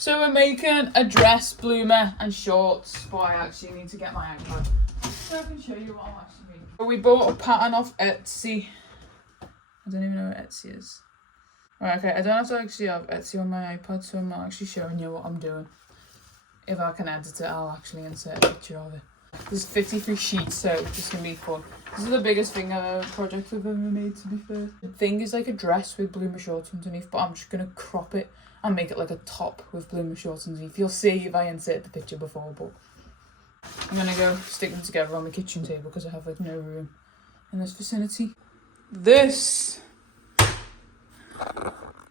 So we're making a dress, bloomer and shorts, but I actually need to get my iPad so I can show you what I'm actually making. We bought a pattern off Etsy. I don't even know what Etsy is. Right, okay, I don't have to actually have Etsy on my iPad, so I'm not actually showing you what I'm doing. If I can edit it, I'll actually insert a picture of it. There's 53 sheets, so it's gonna be fun. This is the biggest thing project I've ever made, to be fair. The thing is like a dress with bloomer shorts underneath, but I'm just gonna crop it and make it like a top with bloomer shorts underneath. You'll see if I insert the picture before, but I'm gonna go stick them together on the kitchen table because I have like no room in this vicinity. This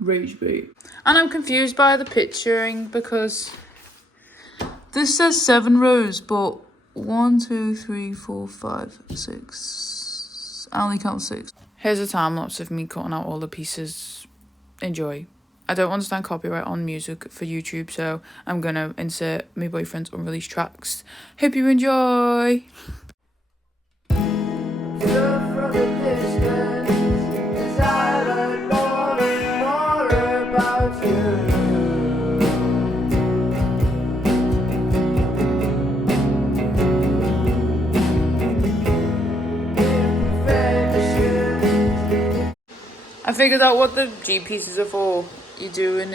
rage bait. And I'm confused by the picturing because this says 7 rows, but 1, 2, 3, 4, 5, 6. I only count 6. Here's a time lapse of me cutting out all the pieces. Enjoy. I don't understand copyright on music for YouTube, so I'm gonna insert my boyfriend's unreleased tracks. Hope you enjoy. I figured out what the G pieces are for. You're doing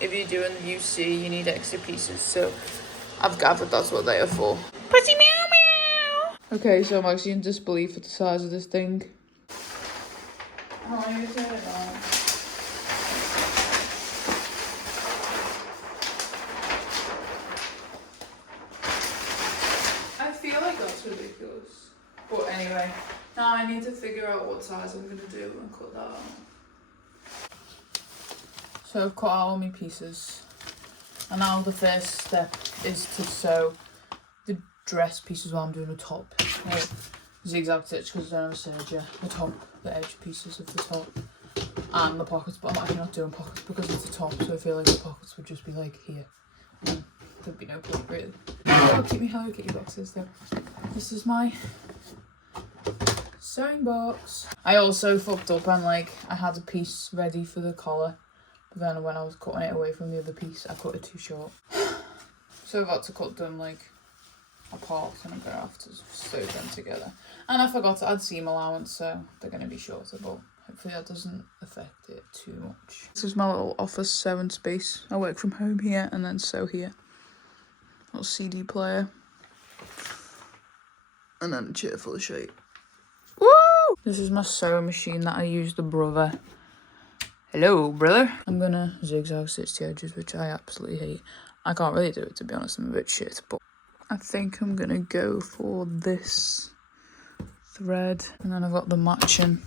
if you're doing UC, you need extra pieces. So I've gathered that's what they are for. Pussy meow meow. Okay, so I'm actually in disbelief at the size of this thing. How are you turn it on? I feel like that's ridiculous. But anyway, now I need to figure out what size I'm gonna do and cut that out. So I've cut out all my pieces, and now the first step is to sew the dress pieces while I'm doing the top. Zigzag stitch because I don't have a serger. The top, the edge pieces of the top, and the pockets. But I'm actually not doing pockets because it's the top, so I feel like the pockets would just be like here. And there'd be no point really. I'll keep me Hello Kitty boxes though. This is my sewing box. I also fucked up and like I had a piece ready for the collar. But then when I was cutting it away from the other piece, I cut it too short. So I've got to cut them like apart and I'm going to have to sew them together. And I forgot to add seam allowance, so they're going to be shorter, but hopefully that doesn't affect it too much. This is my little office sewing space. I work from home here and then sew here. Little CD player. And then a chair full of shade. Woo! This is my sewing machine that I used the brother. Hello, brother. I'm gonna zigzag stitch the edges, which I absolutely hate. I can't really do it, to be honest. I'm a bit shit, but I think I'm gonna go for this thread. And then I've got the matching.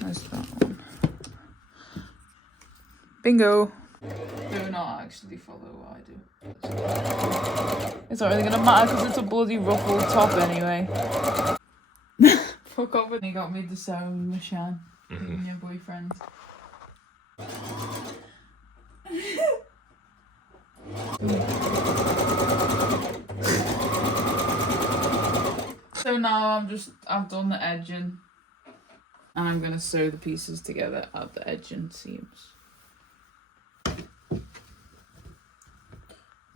There's that one. Bingo. Do not actually follow what I do. It's not really gonna matter because it's a bloody ruffled top anyway. Fuck off when you got me the sewing machine. Mm-hmm. Your boyfriend. So now I've done the edging and I'm gonna sew the pieces together at the edging seams.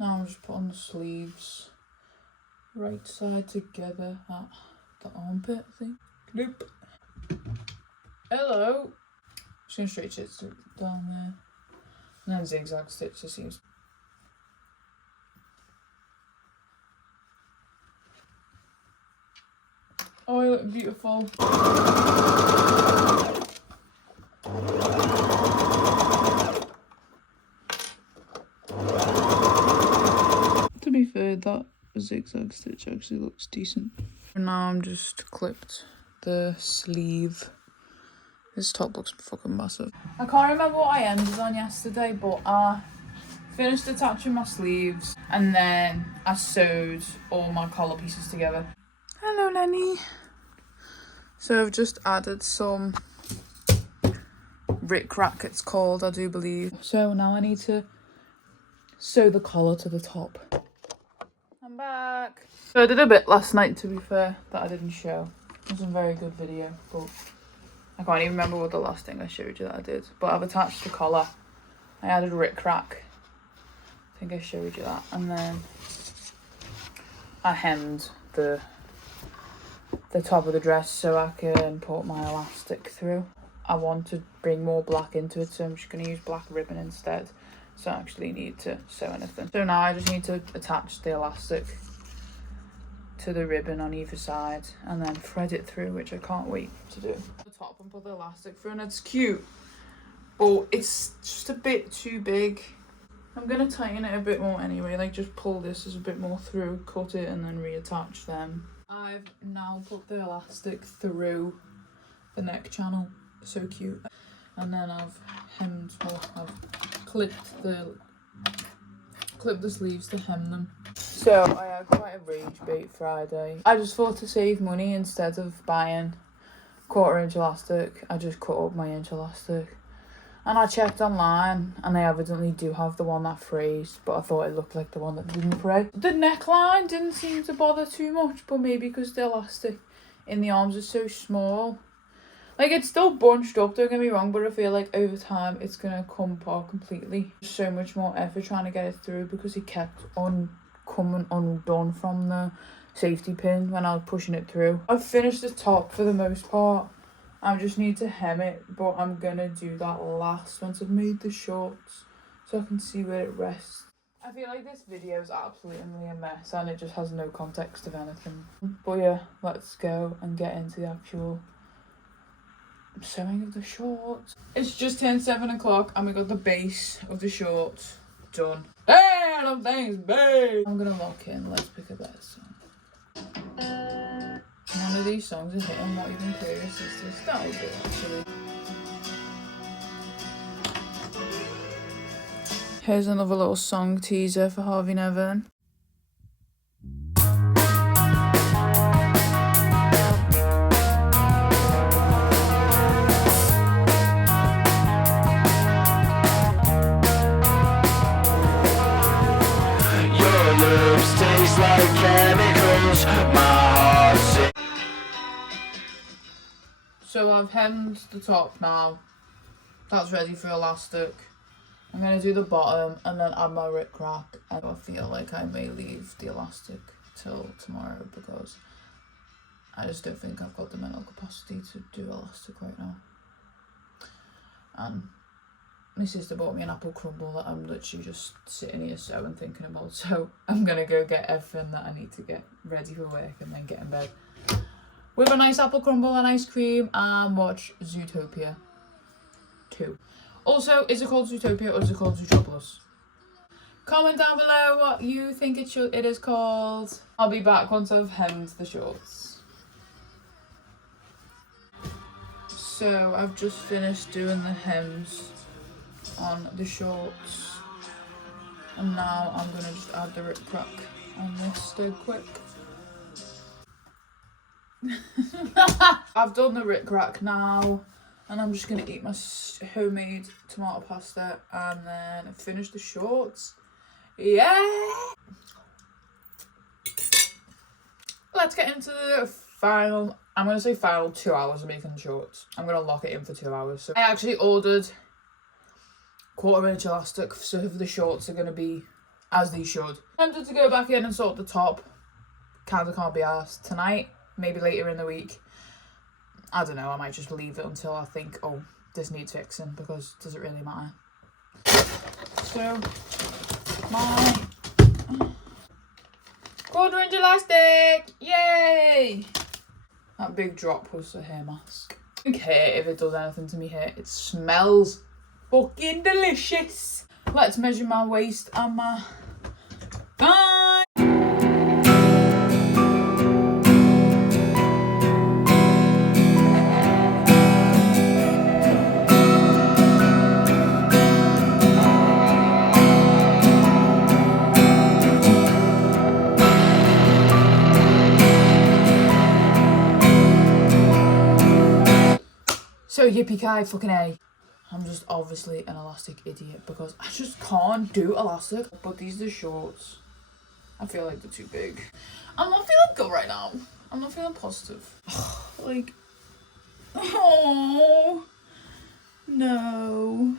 Now I'm just putting the sleeves right side together at the armpit, I think. Nope. Hello. Just gonna straight stitch it down there. And then zigzag stitch the seams. Oh, you look beautiful. To be fair, that zigzag stitch actually looks decent. Now I'm just clipped the sleeve. This top looks fucking massive. I can't remember what I ended on yesterday, but I finished attaching my sleeves and then I sewed all my collar pieces together. Hello, Lenny. So I've just added some rick-rack, it's called, I do believe. So now I need to sew the collar to the top. I'm back. So I did a bit last night, to be fair, that I didn't show. It was a very good video, but I can't even remember what the last thing I showed you that I did. But I've attached the collar. I added rick rack. I think I showed you that. And then I hemmed the top of the dress so I can put my elastic through. I want to bring more black into it, so I'm just going to use black ribbon instead. So I actually need to sew anything. So now I just need to attach the elastic to the ribbon on either side and then thread it through, which I can't wait to do. The top and put the elastic through, and it's cute, but it's just a bit too big. I'm gonna tighten it a bit more anyway, like just pull this a bit more through, cut it and then reattach them. I've now put the elastic through the neck channel, so cute. And then I've hemmed, well, I've clipped the sleeves to hem them. So I had quite a rage bait Friday. I just thought to save money, instead of buying 1/4 inch elastic, I just cut up my inch elastic. And I checked online and they evidently do have the one that frays, but I thought it looked like the one that didn't fray. The neckline didn't seem to bother too much, but maybe because the elastic in the arms is so small. Like, it's still bunched up, don't get me wrong, but I feel like over time it's going to come apart completely. So much more effort trying to get it through because it kept on coming undone from the safety pin when I was pushing it through. I've finished the top for the most part. I just need to hem it, but I'm going to do that last once I've made the shorts so I can see where it rests. I feel like this video is absolutely a mess and it just has no context of anything. But yeah, let's go and get into the actual sewing of the shorts. It's just turned 7 o'clock and we got the base of the shorts done. Damn, things big! I'm gonna lock in. Let's pick a better song. None of these songs are hitting what even Curious is this. That'll do, actually. Here's another little song teaser for Harvey Nevin. Taste like chemicals, my heart sick. So I've hemmed the top now. That's ready for elastic. I'm going to do the bottom and then add my rick rack. And I feel like I may leave the elastic till tomorrow because I just don't think I've got the mental capacity to do elastic right now. And my sister bought me an apple crumble that I'm literally just sitting here sewing thinking about. So I'm going to go get everything that I need to get ready for work and then get in bed with a nice apple crumble and ice cream and watch Zootopia 2. Also, is it called Zootopia or is it called Zootropolis? Comment down below what you think it is called. I'll be back once I've hemmed the shorts. So I've just finished doing the hems on the shorts and now I'm gonna just add the rick rack on this so quick. I've done the rick rack now and I'm just gonna eat my homemade tomato pasta and then finish the shorts. Yeah, let's get into the final, I'm gonna say final 2 hours of making the shorts. I'm gonna lock it in for 2 hours. So I actually ordered 1/4 inch elastic, so the shorts are going to be as these should. I'm tempted to go back in and sort the top. Kinda can't be arsed. Tonight, maybe later in the week. I don't know, I might just leave it until I think, oh, this needs fixing, because does it really matter? So, my 1/4 inch elastic! Yay! That big drop was a hair mask. I don't care if it does anything to me hair. It smells fucking delicious. Let's measure my waist and my thigh. So yippee-ki fucking A. I'm just obviously an elastic idiot because I just can't do elastic. But these are shorts. I feel like they're too big. I'm not feeling good right now. I'm not feeling positive. Like, Oh no.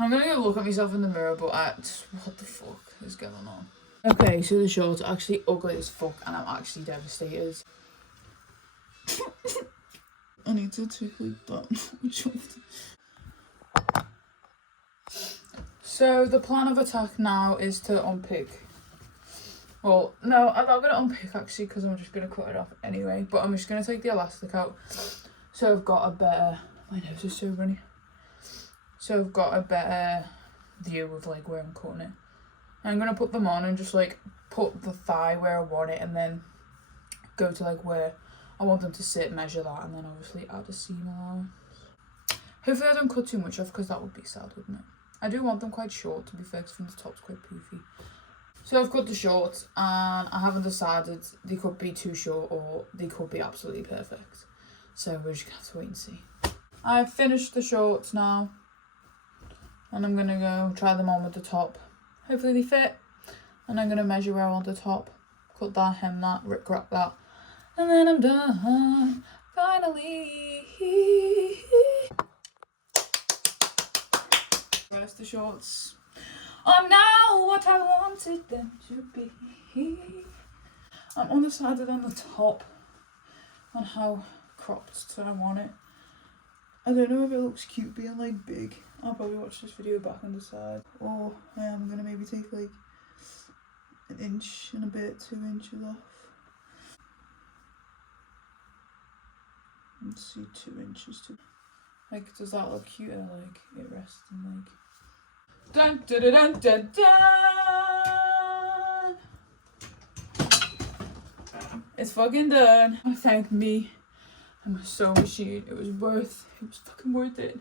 I'm gonna go look at myself in the mirror, but what the fuck is going on? Okay, so the shorts are actually ugly as fuck and I'm actually devastated. I need to take like that much off. So the plan of attack now is to unpick. Well, no, I'm not going to unpick actually because I'm just going to cut it off anyway. But I'm just going to take the elastic out. So I've got a better... My nose is so runny. So I've got a better view of like where I'm cutting it. I'm going to put them on and just like put the thigh where I want it and then go to like where I want them to sit, measure that, and then obviously add a seam allowance. Hopefully I don't cut too much off because that would be sad, wouldn't it? I do want them quite short to be fair because I think the top's quite poofy. So I've cut the shorts and I haven't decided they could be too short or they could be absolutely perfect. So we're just going to have to wait and see. I've finished the shorts now and I'm going to go try them on with the top. Hopefully they fit. And I'm going to measure where I want the top. Cut that, hem that, rip wrap that. And then I'm done. Finally. Where's the shorts? I'm now what I wanted them to be. I'm undecided on the top on how cropped I want it. I don't know if it looks cute being like big. I'll probably watch this video back and decide. Or I am gonna maybe take like an inch and a bit, 2 inches off. Let's see, 2 inches to like, does that look cuter? Like it rests in like dun dun dun dun dun. It's fucking done. I thank me and my sewing machine. It was fucking worth it.